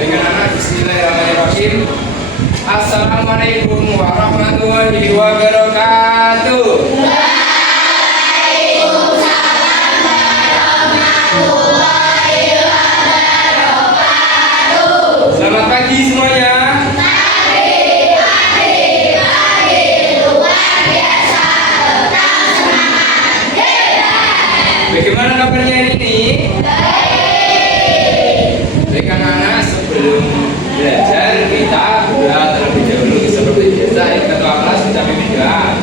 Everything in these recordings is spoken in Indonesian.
dengan anak Bismillahirrahmanirrahim. Assalamualaikum warahmatullahi wabarakatuh. Selamat pagi semuanya. Bagaimana kabarnya hari ini? Baik anak-anak, sebelum belajar kita berdoa terlebih dahulu seperti biasa. Yang ketua kelas kita pimpin doa.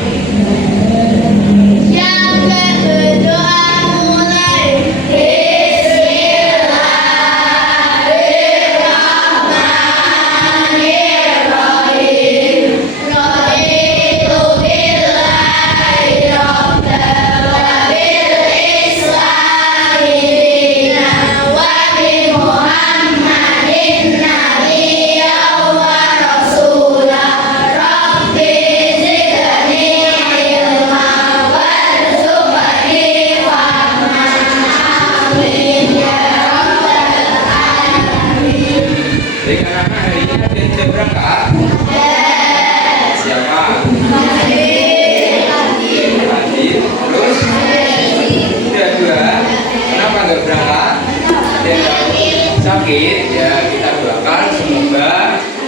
Baik anak-anak, hari ini ada yang bisa berangkat? Siapa? Adit. Terus? Udah dua. Kenapa nggak berangkat? Ada yang tahu? Sakit. Ya kita doakan semoga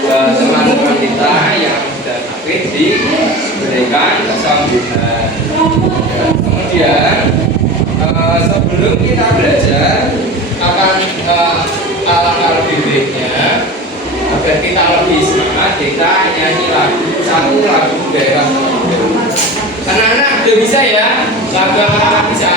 teman-teman kita yang sudah sakit diberikan kesembuhan. Ya, kemudian sebelum kita belajar akan alangkah lebih baiknya agar kita lebih semangat, kita nyanyi satu lagu daerah. Anak-anak udah bisa ya? Lagu apa bisa?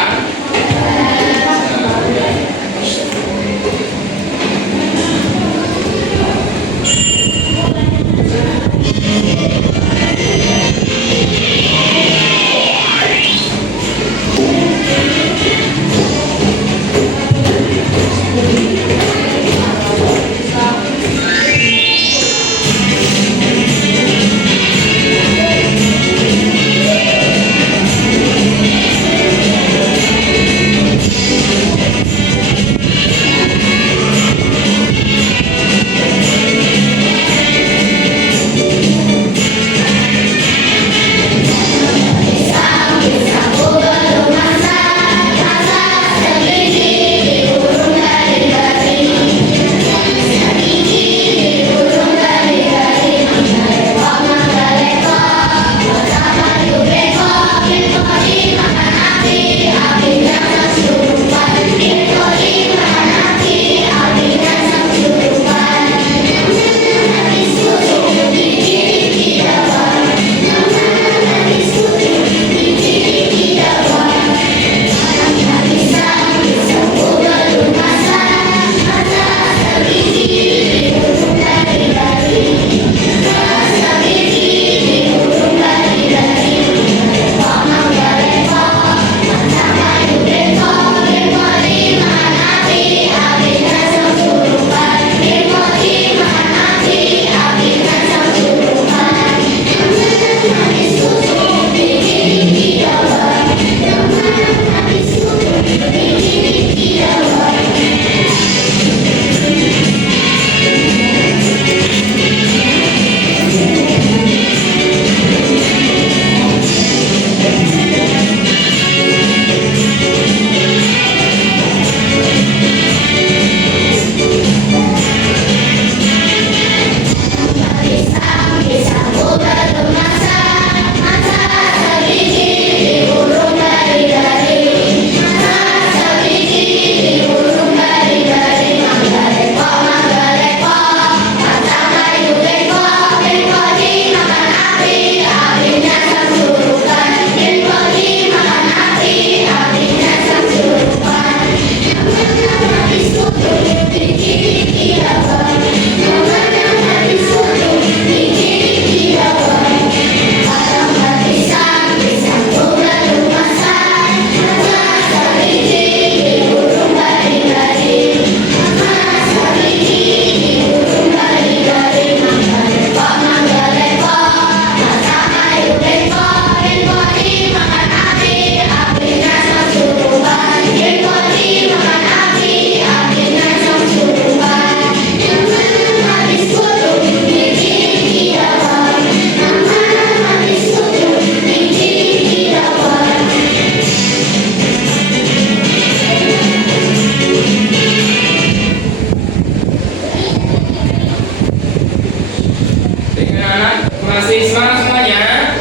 Masih semangat semuanya?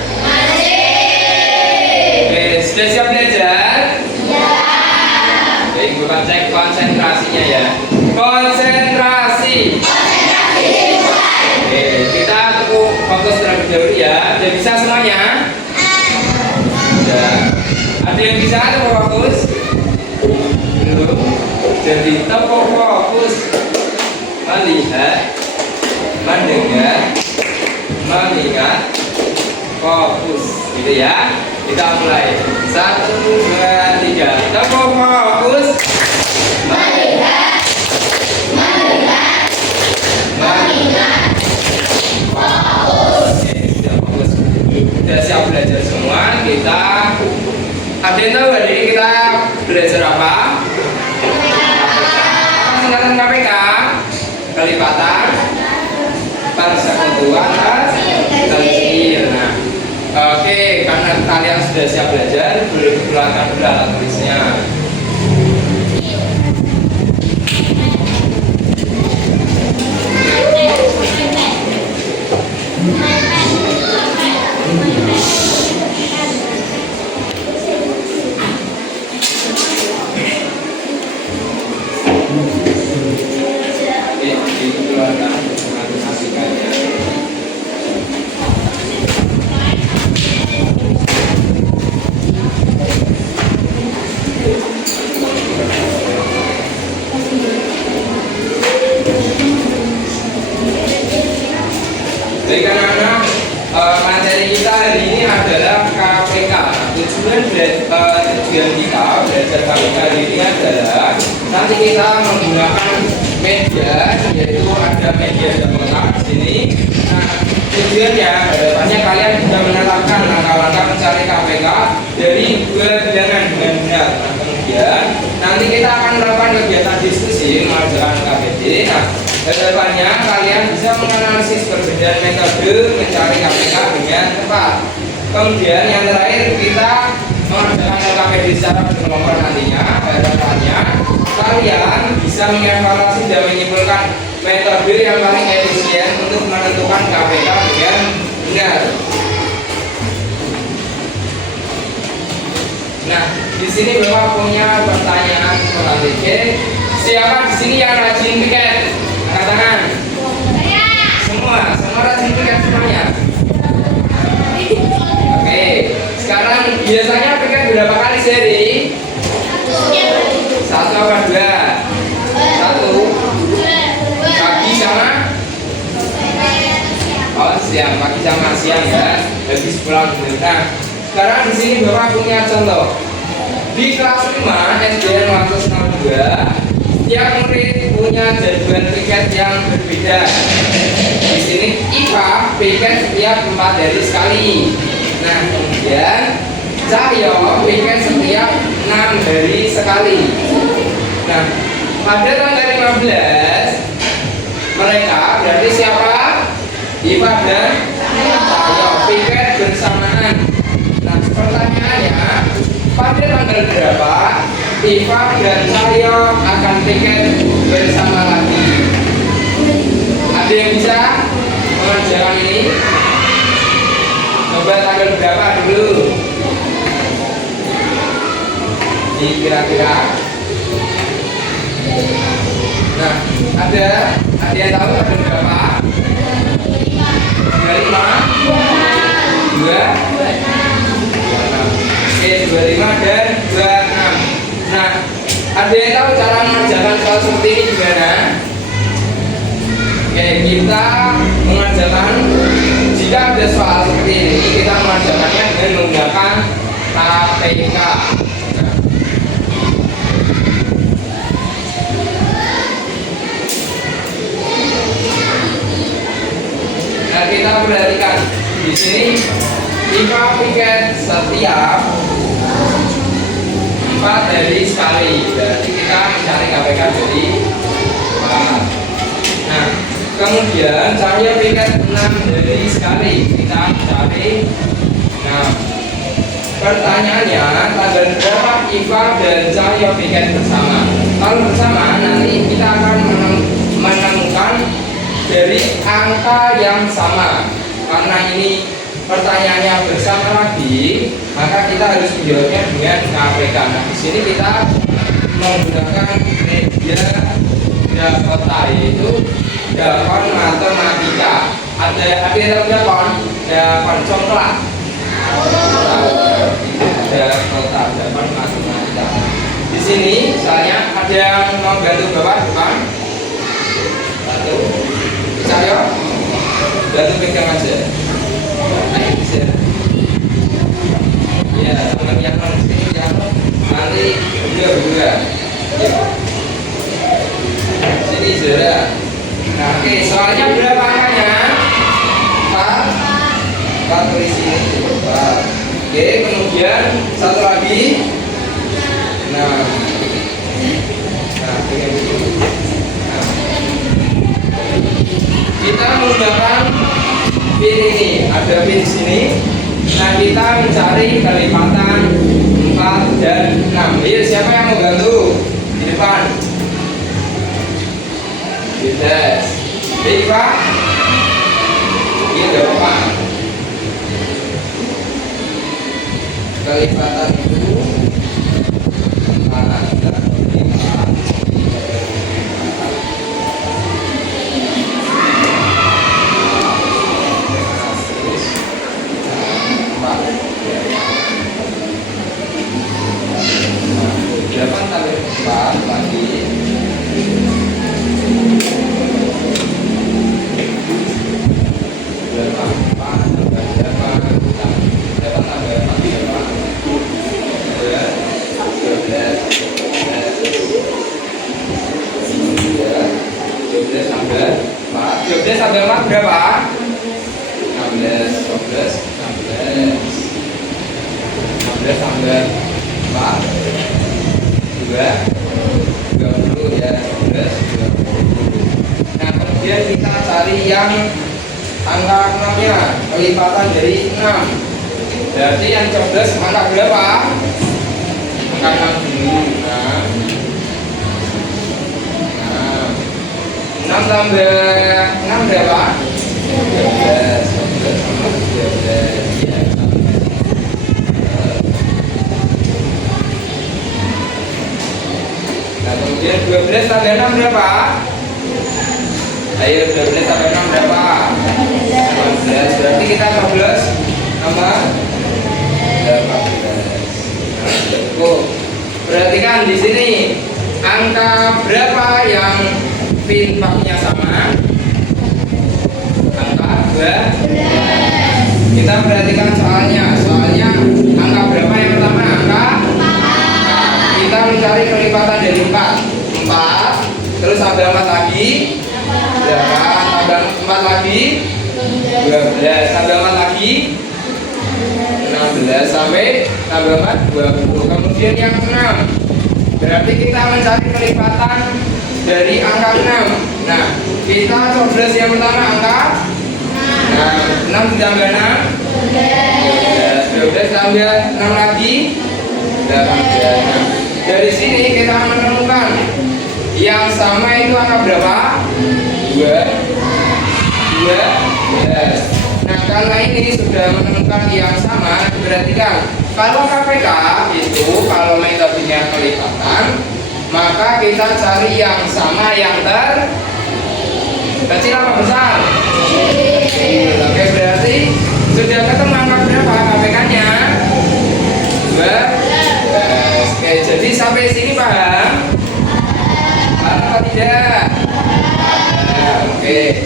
Oke, sudah siap belajar? Baik, Bapak cek konsentrasinya ya. Konsentrasi. Oke, kita fokus terlebih dahulu ya. Sudah bisa semuanya? Sudah. Ada yang bisa tepuk fokus? Belum. Jadi tepuk fokus. Melihat, mendengar, mengingat, fokus. Gitu ya. Kita mulai. 1, 2, 3. Tepuk fokus. Melihat, mendengar, mengingat, fokus. Oke, sudah fokus. Sudah siap belajar semua. Kita ada yang tahu hari ini kita belajar apa? Singkatan KPK, kelipatan, persekutuan, tersir. Nah, oke, karena kalian sudah siap belajar, boleh dikeluarkan dulu alat tulisnya. Dikeluarkan aplikasikannya. Baik anak-anak, materi kita hari ini adalah KPK. Tujuan kita belajar KPK hari ini adalah nanti kita menggunakan media, yaitu ada media lengkap di sini. Nah, tujuannya harapannya kalian bisa menetapkan langkah-langkah mencari KPK dari dua bilangan dengan benar. Nah, kemudian nanti kita akan melakukan kegiatan diskusi mengerjakan KPD. Nah, harapannya kalian bisa menganalisis perbedaan metode mencari KPK dengan tepat. Kemudian yang terakhir kita mengerjakan KPD secara berkelompok nantinya. Harapannya kalian bisa mengevaluasi dan menyimpulkan metode yang paling efisien untuk menentukan KPK dengan benar. Nah, di sini Bapak punya pertanyaan selanjutnya. Siapa di sini yang rajin piket? Angkat tangan. Semua rajin piket semuanya. Oke, sekarang biasanya piket berapa kali sehari? 1 apa 2? 1 pagi sama? Oh siang, pagi sama siang ya. Habis pulang dulu. Nah, sekarang di sini Bapak punya contoh. Di kelas 5 SDN 102, setiap murid punya jadwal piket yang berbeda. Di sini IPA piket setiap 4 hari sekali. Nah, kemudian Cahyo piket setiap 6 hari sekali. Nah, pada tanggal 15 mereka berarti siapa? Iva dan Cahyo piket bersamaan. Nah, pertanyaannya pada tanggal berapa Iva dan Cahyo akan piket bersama lagi? Ada yang bisa mengerjakan ini? Coba tanggal berapa dulu? Kira-kira. Nah, ada yang tahu ada berapa? 25, 26. Oke, 25 dan 26. Nah, ada yang tahu cara mengerjakan soal seperti ini gimana? Oke, kita mengerjakan jika ada soal seperti ini, kita mengerjakannya dengan menggunakan KPK. Nah, kita perhatikan di sini IPA piket setiap 4 hari sekali. Berarti kita mencari KPK dari 4. Nah, kemudian Cahyo piket 6 hari sekali. Kita mencari 6. Pertanyaannya, tanggal berapa IPA dan Cahyo piket bersama? Kalau bersama, nanti kita akan menemukan dari angka yang sama. karena ini pertanyaannya bersama lagi, maka kita harus menjawabnya dengan KPK. Nah, di sini kita menggunakan media kota, yaitu dakon matematika. Ada dakon coklat. Kota dakon matematika. Di sini misalnya ada yang mau bantu Bapak, bukan? Bantu. Bisa ya? Bantu pegang aja. Ayo bisa. Ya, teman yang sini ya. Nanti berdua. Sini sudah. Nah, oke, soalnya berapa angkanya? 4 tulis sini. Oke, kemudian satu lagi. Nah, kita menggunakan pin ini, ada pin di sini. Nah, kita mencari kelipatan 4 dan 6. Ayo, siapa yang mau bantu di depan? Yes. Baik, Pak. Iya, ada apa? Kelipatan itu mana? Sampai berapa? 16 sampai 4 20 ya, 16 20. Nah, kemudian kita cari yang angka 6 nya, kelipatan dari 6. Berarti yang cerdas angka berapa? Angka 6 dulu. Nah, 6 tambah 6 berapa? 12. Ya. Nah, kemudian 12 tambah 6 berapa? Ayo, 12 tambah 6 berapa? 18. Berarti kita 12 tambah 18. Oh, perhatikan di sini angka berapa yang pin paknya sama? Angka 12. Kita perhatikan soalnya angka berapa yang pertama? Angka 4. Kita mencari kelipatan dari 4. Terus tambah 4 lagi 8, tambah 4 lagi 12, tambah 4 lagi 16, sampai tambah 4 20. Kemudian yang 6, berarti kita mencari kelipatan dari angka 6. Nah, kita coblos yang pertama angka 6 ditambah 6 12 tambah 6 lagi 18. Dari sini kita menemukan yang sama itu angka berapa? 12. Nah, karena ini sudah menemukan yang sama, diperhatikan kalau KPK itu kalau metodenya kelipatan, maka kita cari yang sama yang kecil apa besar? Kecil. Oke, berarti sudah ketemu angka berapa KPK-nya? 12. Oke, jadi sampai sini paham? Paham atau tidak? Oke,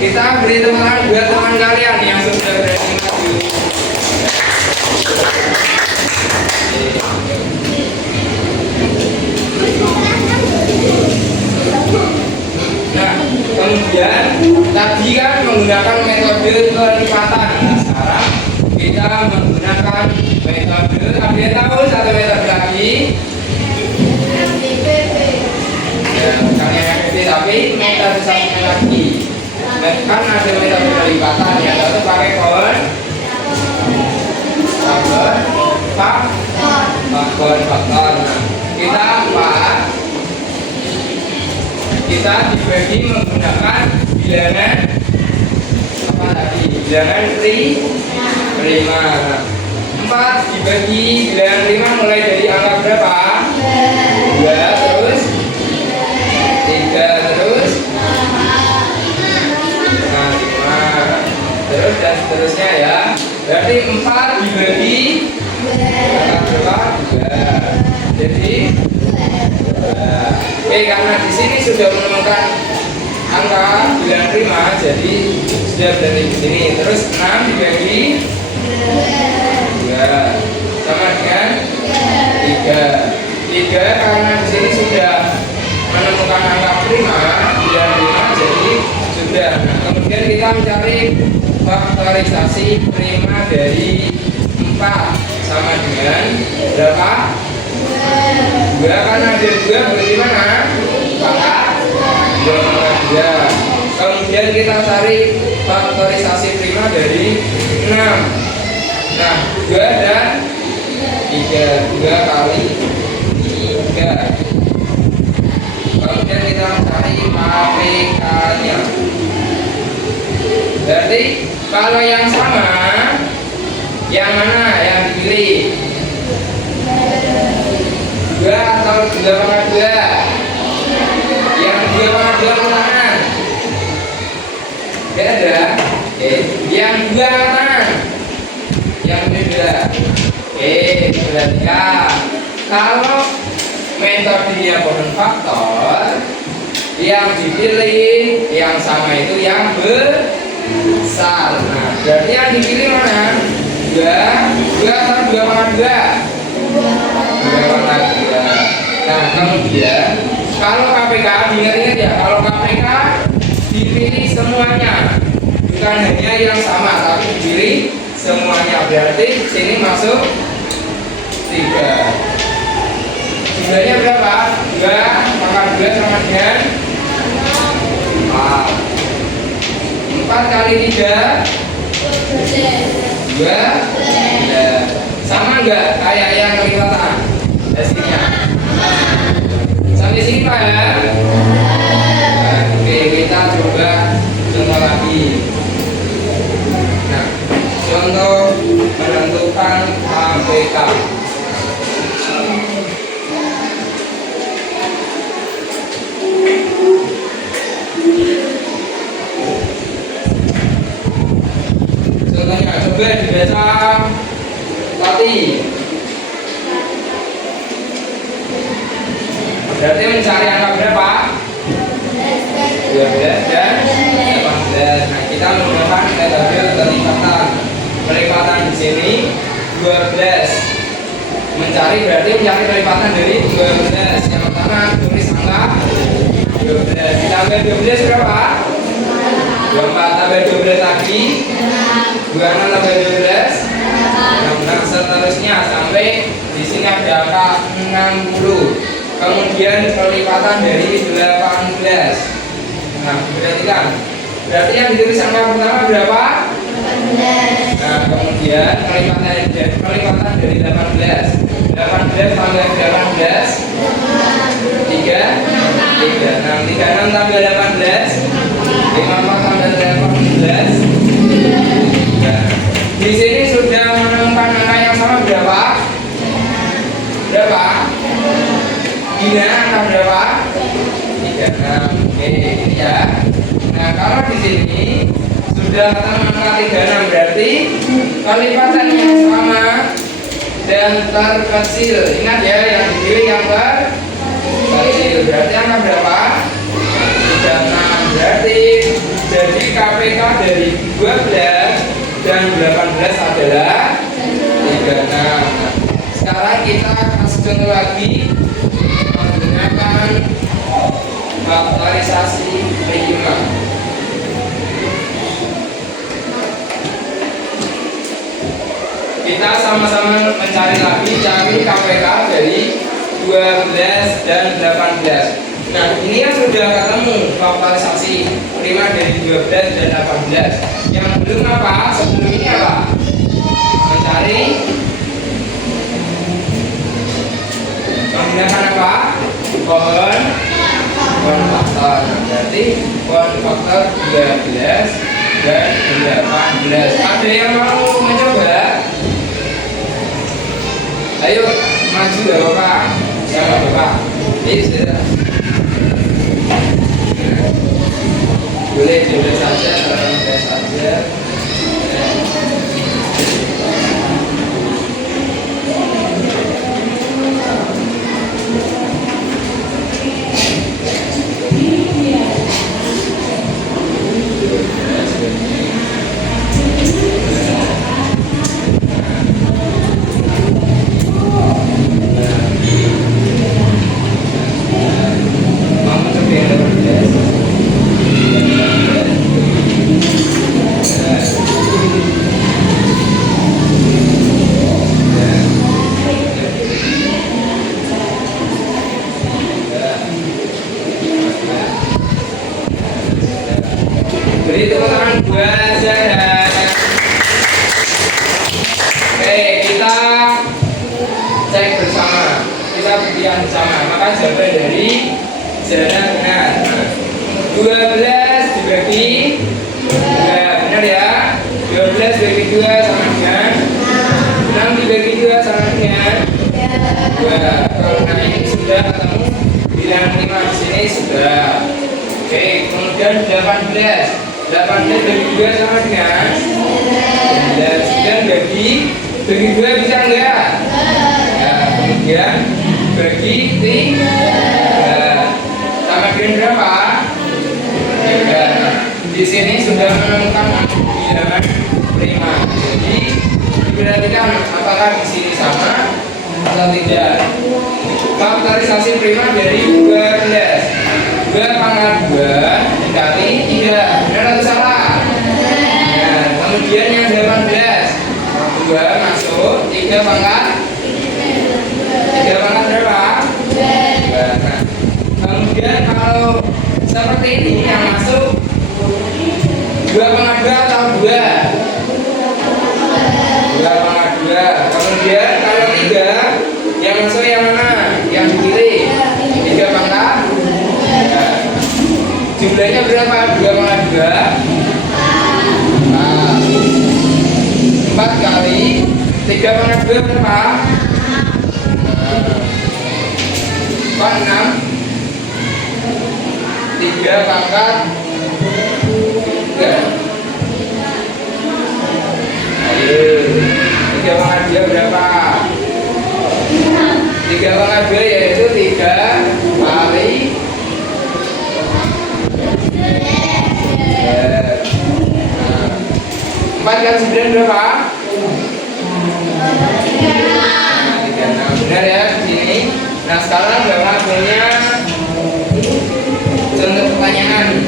kita beri teman buat teman kalian yang sudah berani maju. Nah, kemudian tadi kan menggunakan metode kelipatan. Nah, sekarang kita menggunakan metode, ada yang tahu satu metode lagi? Ya, bukan yang FP, tapi metode satunya lagi. Kan ada metode kelipatan ya, lalu pakai faktor. Nah, kita kita dibagi menggunakan bilangan apa tadi? bilangan prima. 4 dibagi bilangan prima mulai dari angka berapa? 2 terus 3 terus 5 terus dan seterusnya ya. Berarti 4 dibagi angka berapa? 2. Jadi oke, karena di sini sudah menemukan angka bilangan prima, jadi sudah berarti di sini. Terus 6 dibagi 2 sama dengan 3 karena di sini sudah menemukan angka prima bilangan prima, jadi sudah. Nah, kemudian kita mencari faktorisasi prima dari 4 sama dengan berapa? 2 karena ada 2 berarti mana? Pangkat 2. Kemudian kita cari faktorisasi prima dari 6. Nah, 2 dan 3. 2 kali 3. Kemudian kita cari KPK nya. Berarti kalau yang sama, yang mana yang dipilih? 2 atau 2,2? Yang 2,2 tangan. Beda. Oke. Yang 2 tangan. Yang beda. Oke, berarti kalau metodenya pohon faktor, yang dipilih yang sama itu yang besar. Nah, berarti yang dipilih mana? 2 atau 2,2? 2,2. Nah, kemudian kalau KPK, ingat-ingat ya, kalau KPK dipilih semuanya, bukan hanya yang sama, tapi dipilih semuanya. Berarti sini masuk 3. Jumlahnya berapa? 2 pangkat 2 sama dengan 4. 4 kali 3 2. Sama enggak kayak yang kelipatan hasilnya? Sampai sini Pak ya? Nah, oke, kita coba contoh lagi. Nah, contoh menentukan KPK. Contohnya coba dibaca tadi. Berarti mencari angka berapa? 12 dan 18. Nah, kita menggunakan metode kelipatan. Kelipatan di sini 12. Mencari berarti mencari kelipatan dari 12. Yang pertama tulis angka 12. Ditambah 12 berapa? 24 tambah 12 lagi 26 tambah 12 16 seterusnya sampai di sini ada angka 60. Kemudian kelipatan dari 18. Nah, perhatikan. Berarti yang ditulis angka pertama berapa? 18. Nah, kemudian kelipatan dari 18. 18 tambah 18 3. 6 36 tambah 18 54 tambah 18. Di sini sudah menemukan angka yang sama berapa? Berapa? Bina angka berapa? 36. Oke, ini ya. Nah, kalau di sini sudah ketemu angka 36 berarti kelipatan yang sama dan terkecil. Ingat ya, yang dipilih yang terkecil. Berarti angka berapa? 36. Berarti jadi KPK dari 12 dan 18 adalah 36. Sekarang kita kasih contoh lagi menggunakan faktorisasi prima. Kita sama-sama mencari lagi cari KPK dari 12 dan 18. Nah, ini kan sudah ketemu faktorisasi prima dari 12 dan 18. Yang belum apa? Sebelum ini apa? Mencari menggunakan apa? Pohon faktor. Nah, berarti pohon faktor 12 dan 18. Ada yang mau mencoba? Ayo maju ya Bapak, sama Bapak. Ayo saudara. Boleh saja, boleh saja. Beri tepuk tangan buat saya. Oke, kita cek bersama. Kita buktikan bersama. Maka jawaban dari Zana benar. 12 dibagi 2, benar ya? 12 dibagi 2 sama dengan 6 dibagi 2 sama dengan 2. Kalau ini sudah ketemu bilangan 5 di sini sudah. Oke, kemudian 18 bagi 2 sama dengan 9 bagi 2 bisa enggak? Nah, kemudian bagi 3 sama dengan berapa? 3. Di sini sudah menemukan bilangan prima. Jadi diperhatikan apakah di sini sama atau tidak. Faktorisasi prima dari 12. 2 pangkat 2 dikali 3, benar atau salah? Nah, kemudian yang 18 2 masuk 3 pangkat 3 pangkat berapa? 2. Nah, kemudian kalau seperti ini yang masuk 2 pangkat 2 atau 2 pangkat 2. Kemudian kalau 3 yang masuk yang mana? Yang dipilih 3 pangkat. Jumlahnya berapa? 2 pangkat 2. Nah, 4 kali 3 pangkat 2 berapa? 6. 3 pangkat 3. Ayo, 3 pangkat 2 berapa? 3 pangkat 2 yaitu 3 kali 4 kali 9 berapa? 36. Benar ya di sini. Nah, sekarang Bapak punya contoh pertanyaan.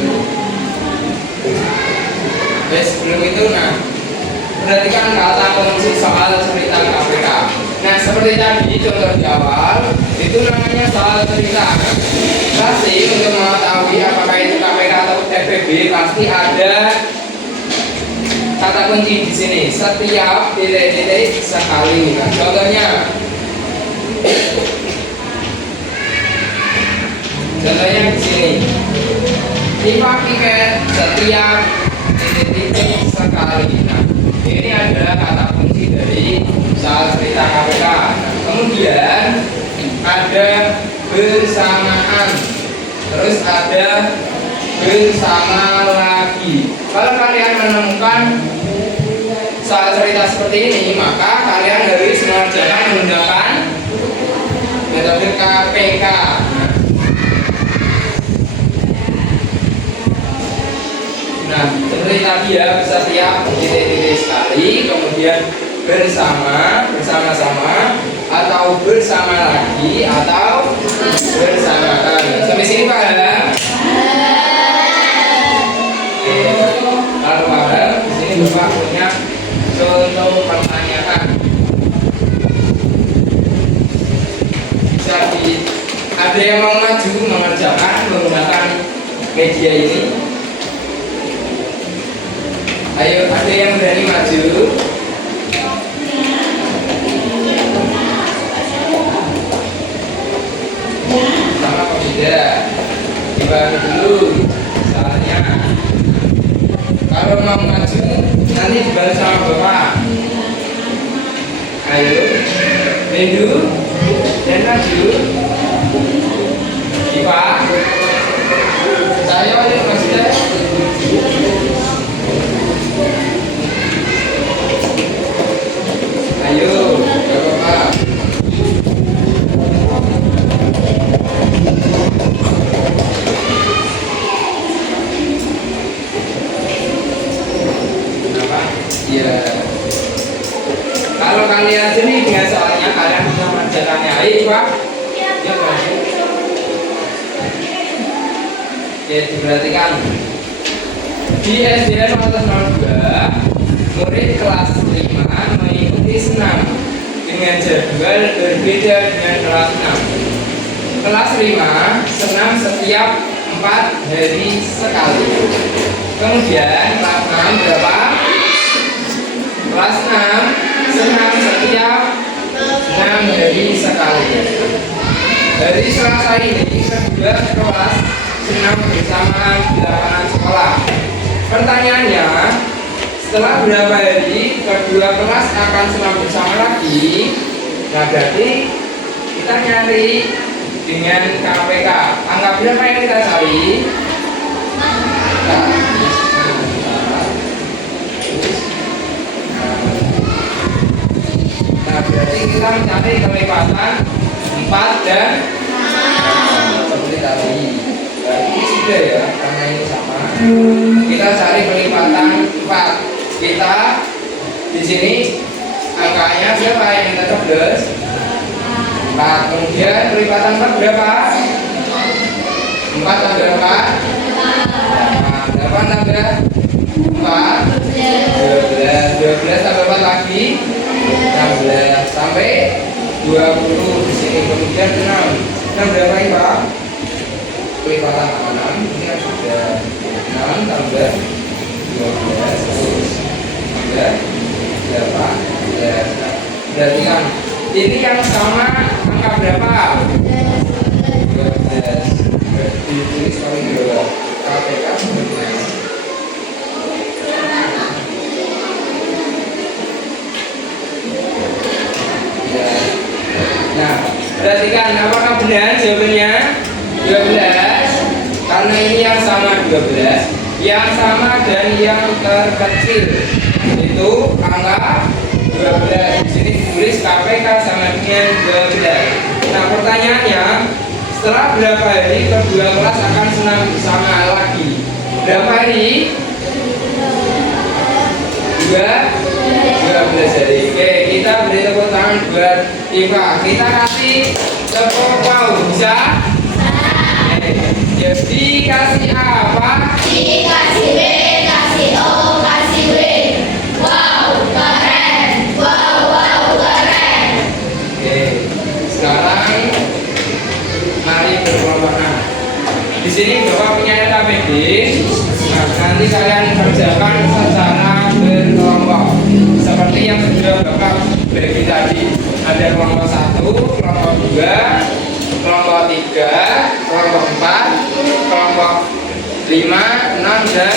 Sebelum itu, perhatikan kata kunci soal cerita KPK. Nah, seperti tadi contoh di awal, itu namanya soal cerita. Pasti untuk mengetahui apakah itu KPK atau FPB pasti ada kata kunci di sini. Setiap titik-titik sekali. Nah, contohnya di sini. Dipakai setiap titik-titik sekali. Nah, ini adalah kata kunci dari soal cerita KPK. Nah, kemudian ada bersamaan, terus ada bersama lagi. Kalau kalian menemukan soal cerita seperti ini, maka kalian harus mengerjakan menggunakan metode KPK. Nah, seperti tadi ya, setiap titik-titik sekali, kemudian bersama-sama, atau bersama lagi, atau bersamaan. Sampai sini paham? Kalau paham, di sini Bapak punya contoh pertanyaan. Ada yang mau maju mengerjakan menggunakan media ini? Ayo, ada yang berani maju? Sama apa beda? Dibantu dulu soalnya. Kalau mau Rindu dan maju. Diva, saya ini maksudnya. Ayo, gak apa-apa. Kenapa? Iya. Kalau kalian sini dengan soalnya kalian bisa mengerjakannya. Ayo, Pak. Ya, Pak. Ya, diperhatikan. Di SDN 402, murid kelas 5 mengikuti senam dengan jadwal berbeda dengan kelas 6. Kelas 5 senam setiap 4 hari sekali. Kemudian kelas 6 berapa? Kelas 6 senam setiap 6 hari sekali. Dari Selasa ini kedua kelas senam bersama di lapangan sekolah. Pertanyaannya, setelah berapa hari kedua kelas akan senam bersama lagi? Nah, berarti kita nyari dengan KPK. Angka berapa yang kita cari? Nah, berarti kita mencari kelipatan 4 dan seperti tadi. Berarti sudah ya, karena ini sama. Kita cari kelipatan 4. Kita di sini angkanya berapa yang kita coblos? 4. Kemudian kelipatan 4 berapa? 4 tambah 4? 8 tambah 4? 12 tambah 4 lagi 16 sampai 20 di sini. Kemudian 6 berapa ini, Pak? Kelipatan 6 ini kan sudah 6 tambah 12 terus tambah 8 berarti kan ini yang sama angka berapa? 12. Ditulis kali dua KPK sebenarnya. Ya. Nah, perhatikan apakah benar jawabannya? 12. Karena ini yang sama 12, yang sama dan yang terkecil itu angka 12. Di sini ditulis KPK sama dengan 12. Nah, pertanyaannya, setelah berapa hari kedua kelas akan senam bersama lagi? Berapa hari? 12 hari. Oke, kita beri tepuk tangan buat Iva. Kita kasih tepuk wow, bisa? Jadi kasih apa? Dikasih B, kasih O, kasih W. Wow, keren. Wow, keren. Oke, sekarang mari berkelompok. Di sini Bapak punya LKPD. Nah, nanti kalian kerjakan secara berkelompok. Seperti yang sudah Bapak bagi tadi. Ada kelompok 1, kelompok 2, kelompok 3, kelompok 4, kelompok 5, 6 dan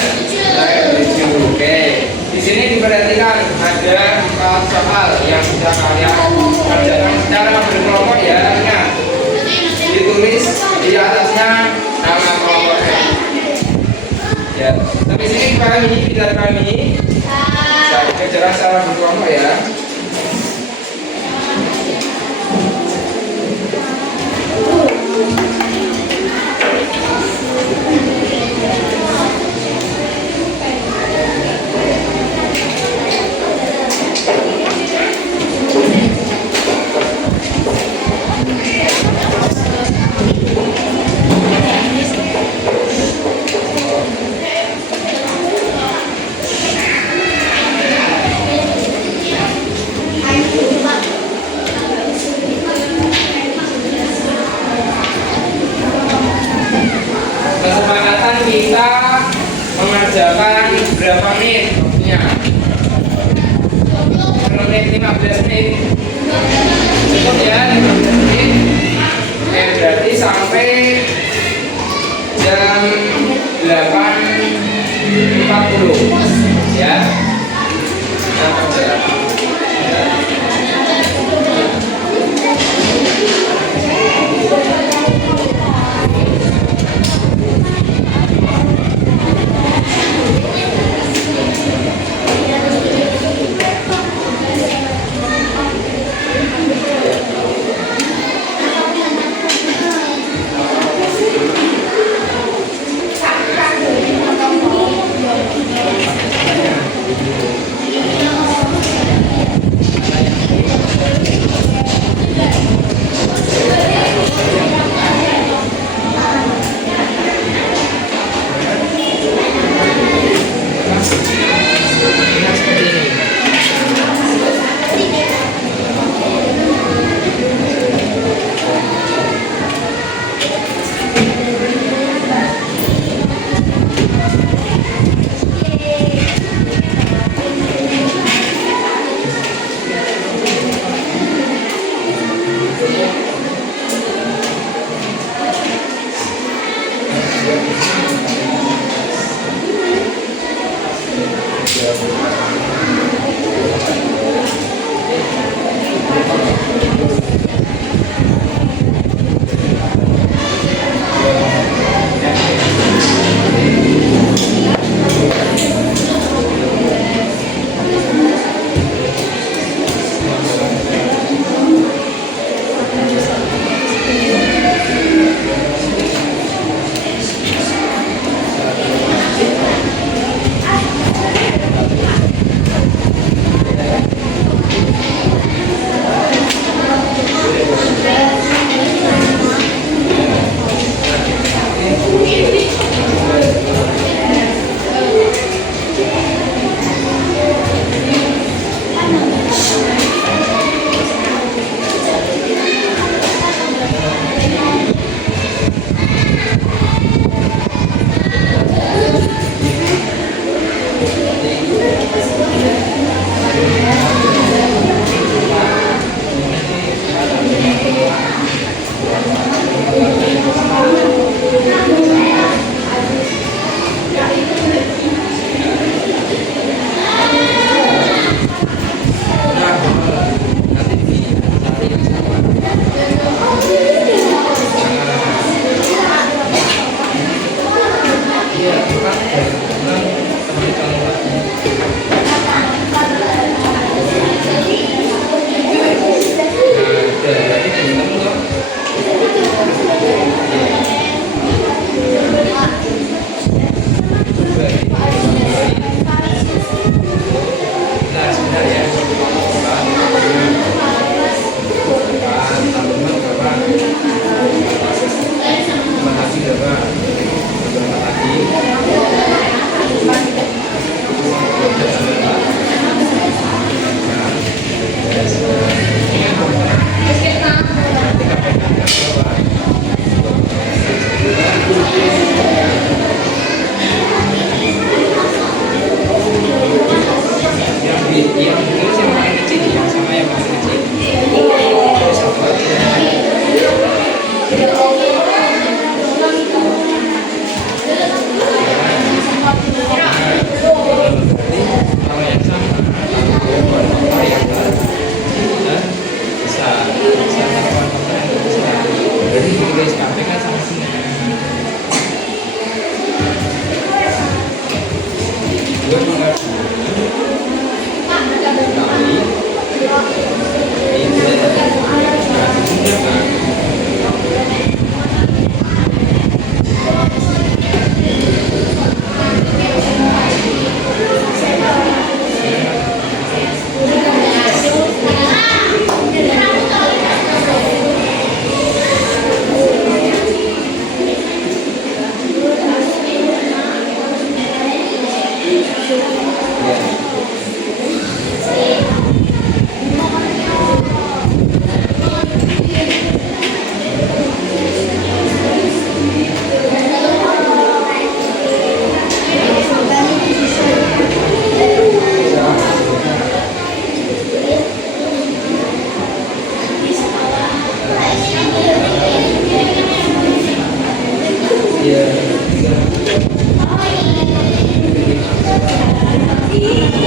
7. Oke. Di sini diperhatikan ada 4 soal yang sudah kalian kerjakan secara berkelompok ya. Ingat, ditulis di atasnya nama kelompoknya. Ya. Tapi sini dipahami, tidak dipahami. Saya kerjakan secara berkelompok ya. Kesepakatan kita mengerjakan berapa menit waktunya? Menit 15 menit. Cukup ya 15 menit. Berarti sampai jam 8.40 ya. Kita kerjakan. Iya.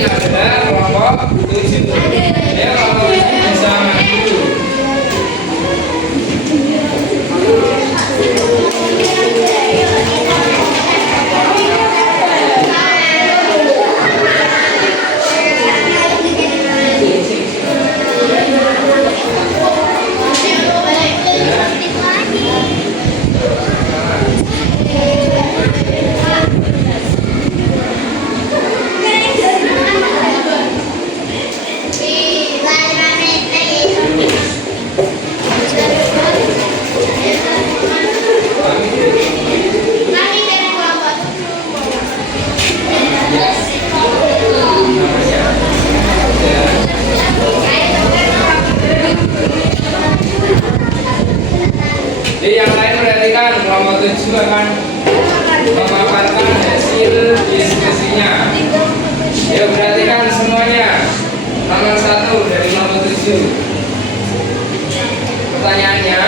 ini adalah kelompok 7. Ya, kelompok 7 bisa maju. Jadi yang lain perhatikan, kelompok 7 akan memaparkan hasil diskusinya. Yuk perhatikan semuanya. Nomor 1 dari kelompok 7. Pertanyaannya,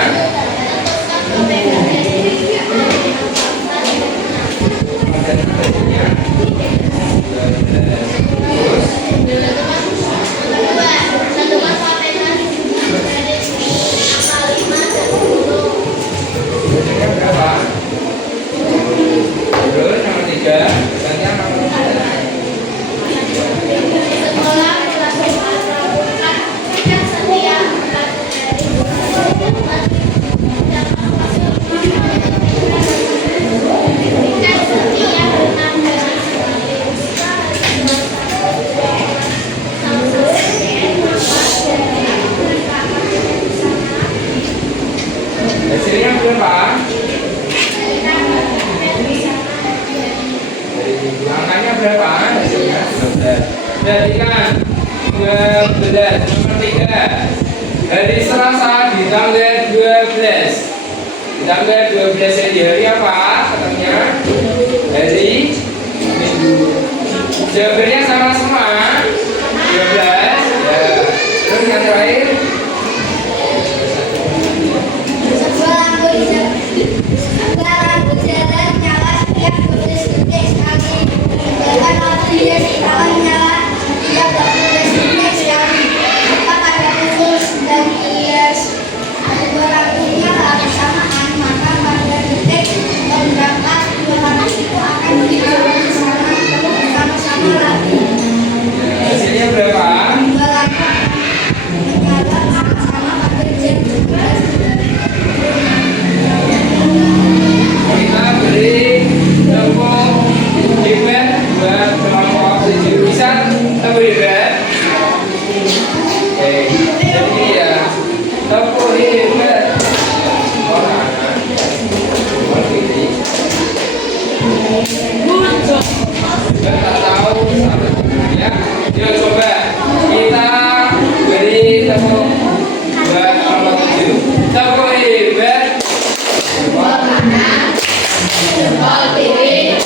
berapa? Terus nomor 3, berarti nomor 3. Hasilnya berapa? Angkanya berapa? Hasilnya 12. Perhatikan 12 nomor 3. Hari Selasa ditambah 12. Ditambah 12 di hari apa? Katanya hari Minggu. Jawabannya sama semua 12. Ya. Terus yang terakhir hasilnya berapa? Kita beri tepung hebat buat kelompok 7. Bisa tepung hebat? Oke, jadi ya tepung hebat. Orang tak tahu ya. Yuk coba kita beri tepung buat kelompok 7. Tepung hebat. Tepuk tangan semuanya.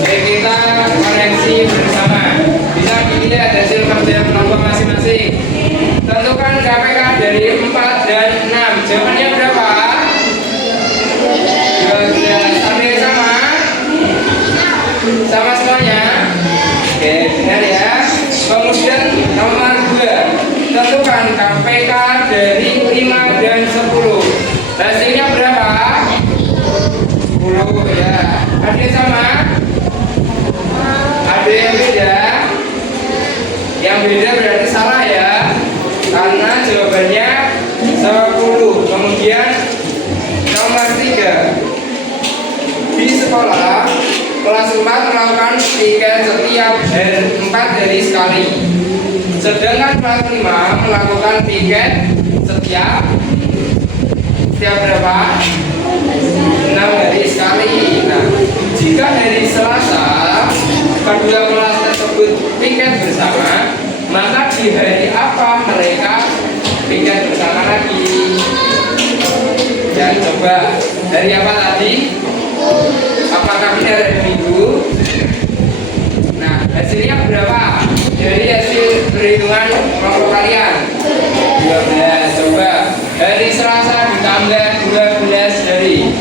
Baik, kita koreksi bersama. Bisa dilihat hasil kerja kelompok masing-masing. Tentukan KPK dari 4 dan 6. Jawabannya berapa? 12. Ada yang sama? Sama semuanya? Oke, benar ya. Kemudian nomor 2. Tentukan KPK dari 5 dan 10. Hasilnya berapa? 10 ya. Ada yang sama? Ada yang beda? Yang beda berarti salah ya. Karena jawabannya 10. Kemudian nomor 3. Di sekolah kelas 4 melakukan piket setiap 4 hari sekali. Sedangkan kelas 5 melakukan piket setiap berapa? 6 hari sekali. Nah, jika hari Selasa kedua kelas tersebut piket bersama, maka di hari apa mereka piket bersama lagi? Ya, coba hari apa tadi? Apakah benar hari Minggu? Nah, hasilnya berapa? Dari hasil perhitungan kelompok kalian 12. Coba hari Selasa ditambah 12 dari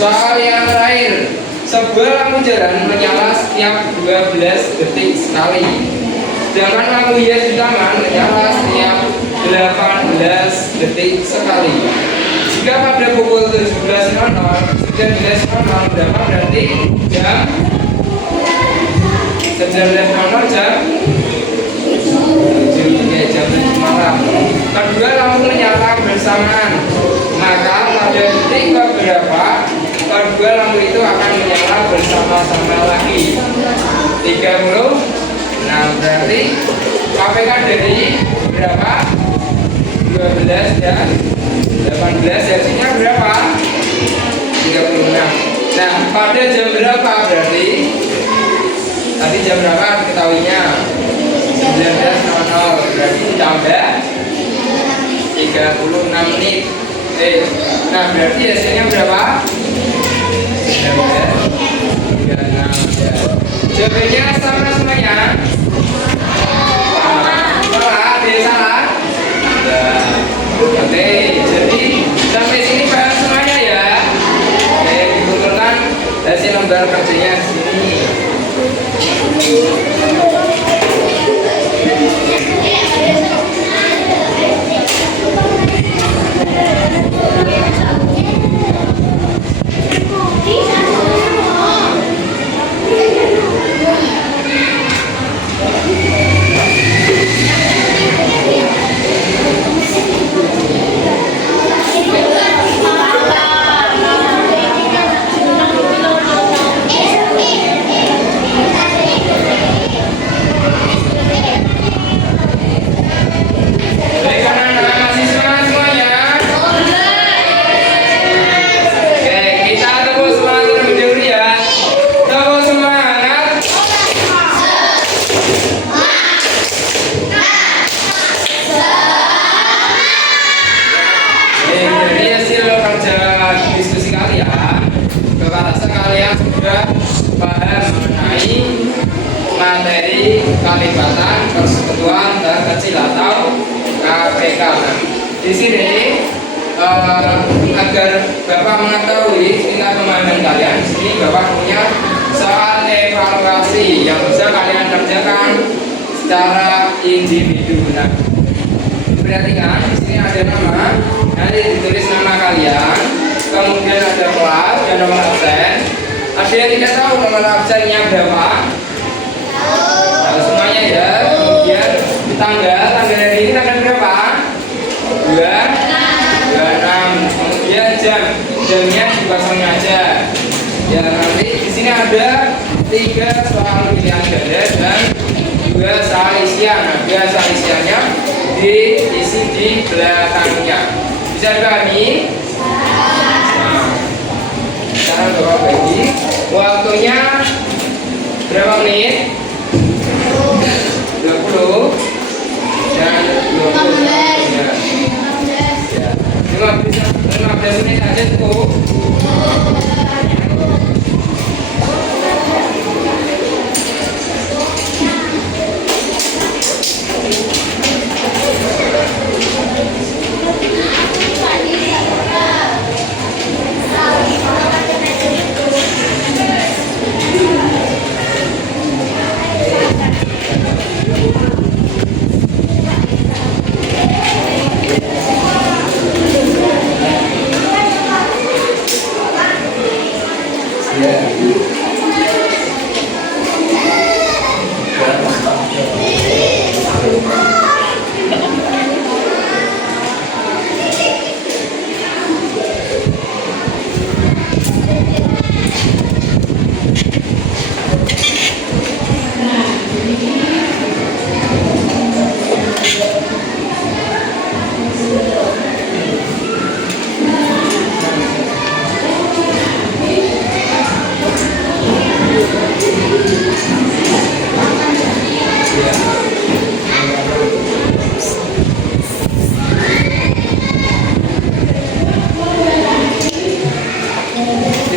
Soal yang terakhir, sebuah lampu jalan menyala setiap 12 detik sekali. Sedangkan lampu hias di taman menyala setiap 18 detik sekali. Jika pada pukul 17.00, 19.00 berapa berarti jam 19.00 jam 7 jam 7 malam. Kedua lampu menyala bersamaan, maka pada detik keberapa kedua lampu itu akan menyala bersama-sama lagi. 30. Nah berarti KPK dari berapa? 12 dan 18 hasilnya berapa? 36. Nah pada jam berapa berarti? Tadi jam berapa ketahuinya? 19.00 berarti ditambah 36 menit. Nah berarti hasilnya berapa? 36. Jawabannya sama semuanya. Salah, ada yang salah? Oke, jadi sampai sini paham semuanya ya. Oke, dikumpulkan hasil lembar kerjanya di sini. Materi kalibatan, persekutuan, dan kecil atau KPK. Nah, di sini agar Bapak mengetahui tingkat pemahaman kalian, di sini Bapak punya soal evaluasi yang bisa kalian kerjakan secara individu. Nah, perhatikan di sini ada nama, nanti ditulis nama kalian, kemudian ada kelas dan nomor absen. Ada yang tidak tahu nomor absennya berapa? Semuanya ya, kemudian tanggal hari ini tanggal berapa? 26. Kemudian jamnya dipasangnya aja. Ya nanti di sini ada 3 soal pilihan ganda dan 2 soal isian. Nah, 2 soal isiannya diisi di belakangnya. Bisa dipahami? Nah, sekarang Bapak bagi waktunya berapa menit? 20 dan 20 ya. 15 menit aja cukup.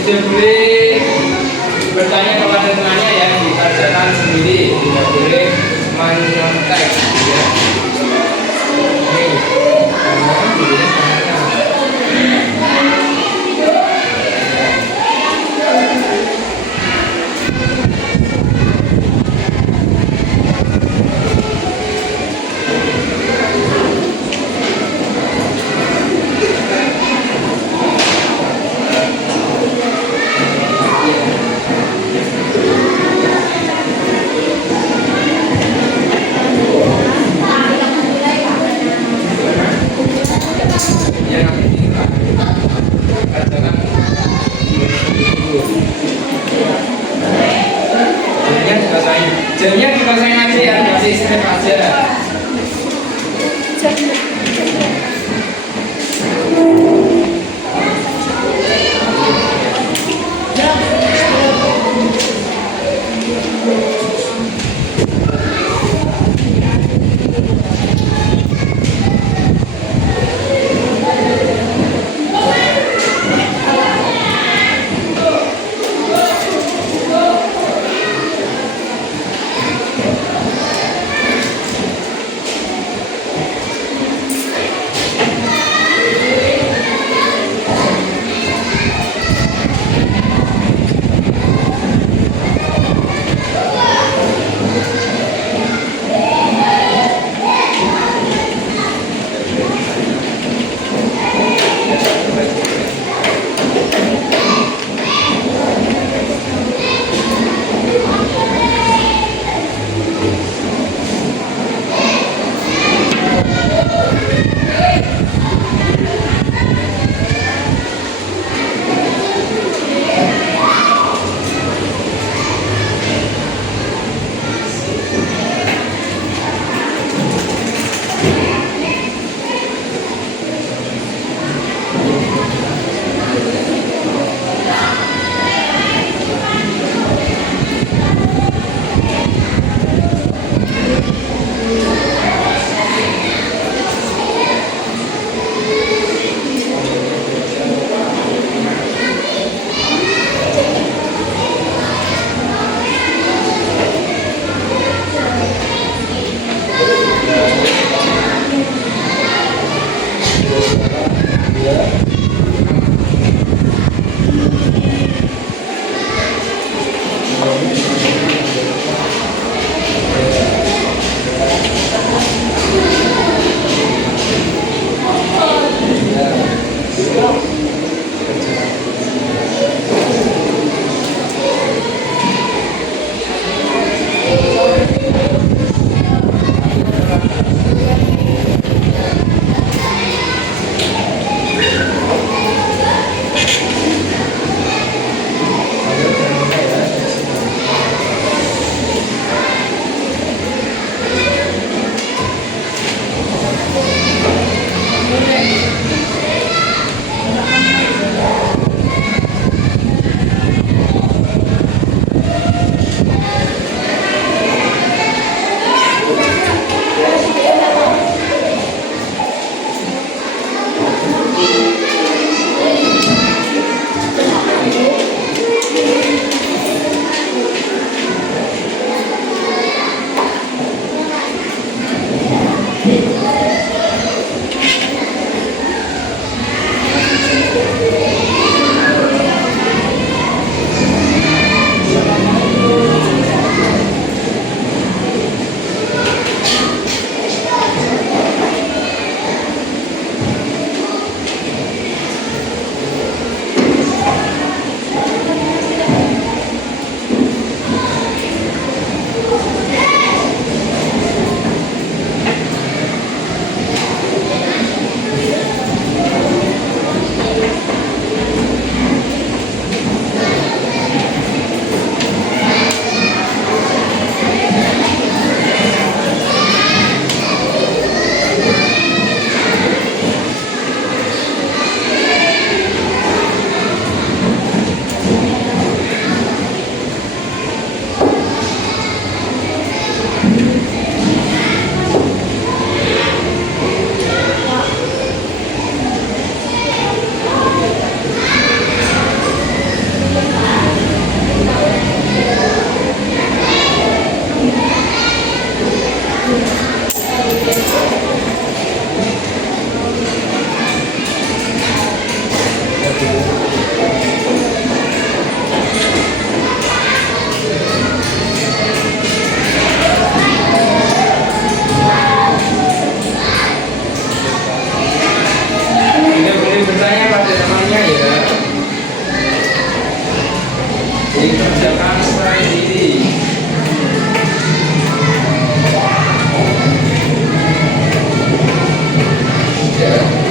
Tidak boleh bertanya kepada temannya ya, dikerjakan sendiri, tidak boleh menyontek ya. Nih, kasih snap aja. Dikerjakan sendiri. Ya.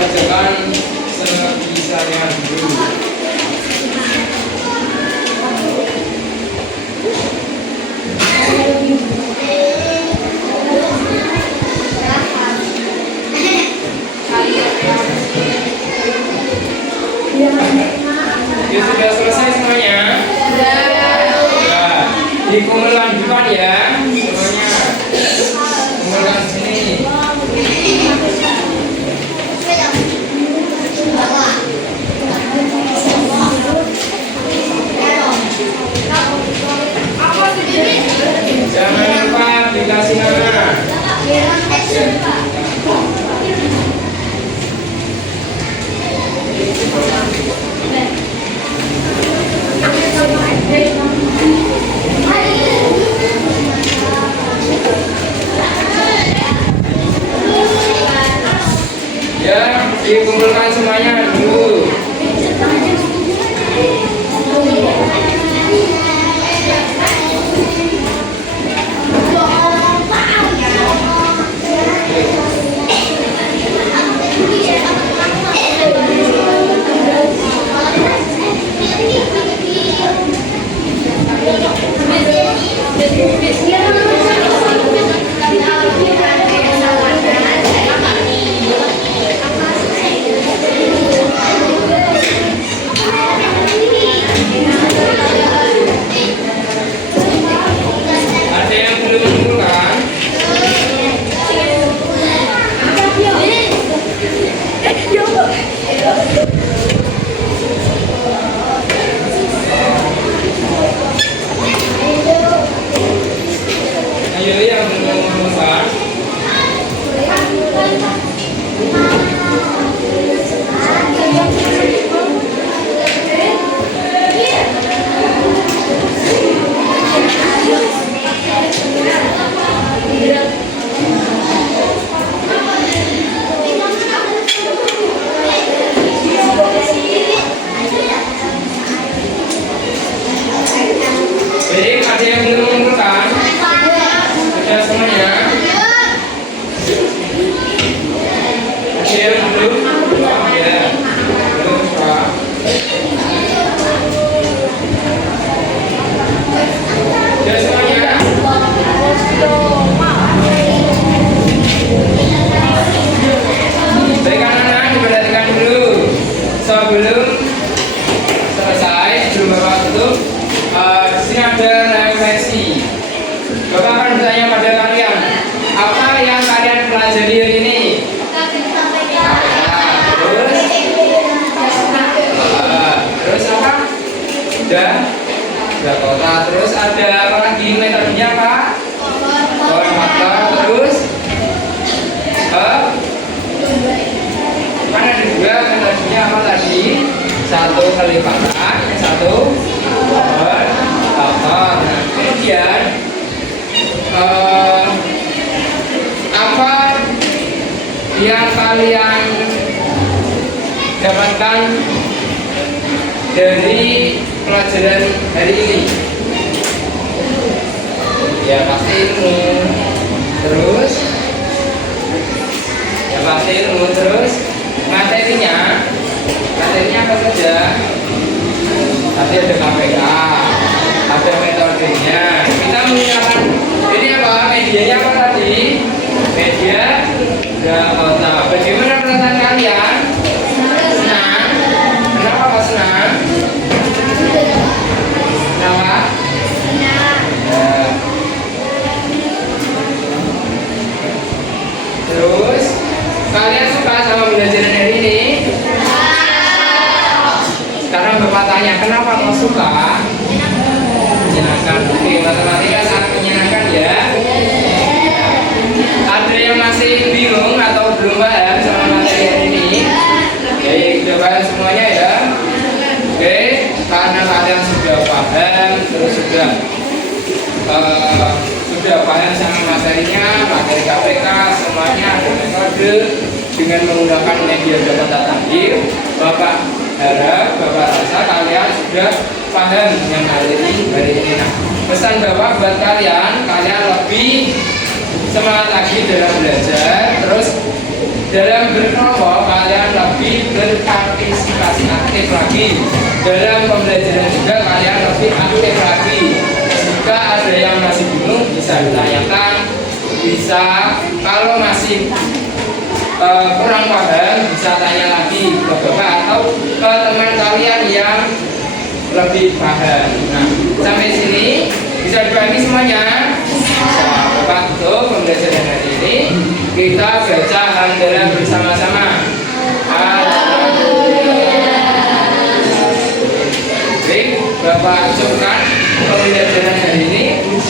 kerjakan sebisanya dulu. Ya, sudah selesai semuanya? Ya, dikumpulkan di depan ya semuanya. Kumpulkan sini. Jangan lupa dikasih nama. Ya, dikumpulkan semuanya dulu. Ada yang belum mengumpulkan? Ayo yang belum mengumpulkan. Baik, ada yang belum mengumpulkan? Sudah semuanya? Ada yang belum? Ya, belum Pak. Sudah semuanya? Baik anak-anak, diperhatikan dulu. Sebelum selesai, sebelum Bapak tutup, di sini ada refleksi. Bapak akan bertanya pada kalian, apa yang kalian pelajari hari ini? Terus apa? Udah kota. Terus ada apa lagi metodenya Pak? Pola fakta. Terus kan ada dua metodenya apa tadi? Satu kelipatan, satu faktor. Nah, kemudian apa yang kalian dapatkan dari pelajaran hari ini? Ya pasti ilmu. Terus materinya apa saja? Tadi ada KPK, ada metodenya. Kita menggunakan ini apa? Medianya apa tadi? Media Dakota. Bagaimana perasaan kalian? Senang? Kenapa kok senang? Kenapa? Terus kalian suka sama pembelajaran hari ini? Sekarang Bapak tanya, kenapa kau suka? Menyenangkan. Oke, matematika sangat menyenangkan ya. Ada yang masih bingung atau belum paham sama materi hari ini? Baik, sudah paham semuanya ya. Oke, karena kalian sudah paham, terus sudah paham sama materinya, materi KPK, semuanya ada metode dengan menggunakan media Dakota tadi. Bapak harap, Bapak rasa kalian sudah paham yang hari ini. Nah, pesan Bapak buat kalian lebih semangat lagi dalam belajar, terus dalam berkelompok kalian lebih berpartisipasi aktif lagi dalam pembelajaran, juga kalian lebih aktif lagi. Jika ada yang masih bingung bisa ditanyakan, bisa kalau masih kurang paham bisa tanya lagi ke bapak atau ke teman kalian yang lebih paham. Nah, sampai sini bisa dipahami semuanya? Bisa. Bapak tutup pembelajaran hari ini. Kita baca alhamdulillah bersama-sama. Baik, Bapak cukupkan pembelajaran hari ini.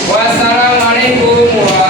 Wassalamualaikum warahmatullahi wabarakatuh.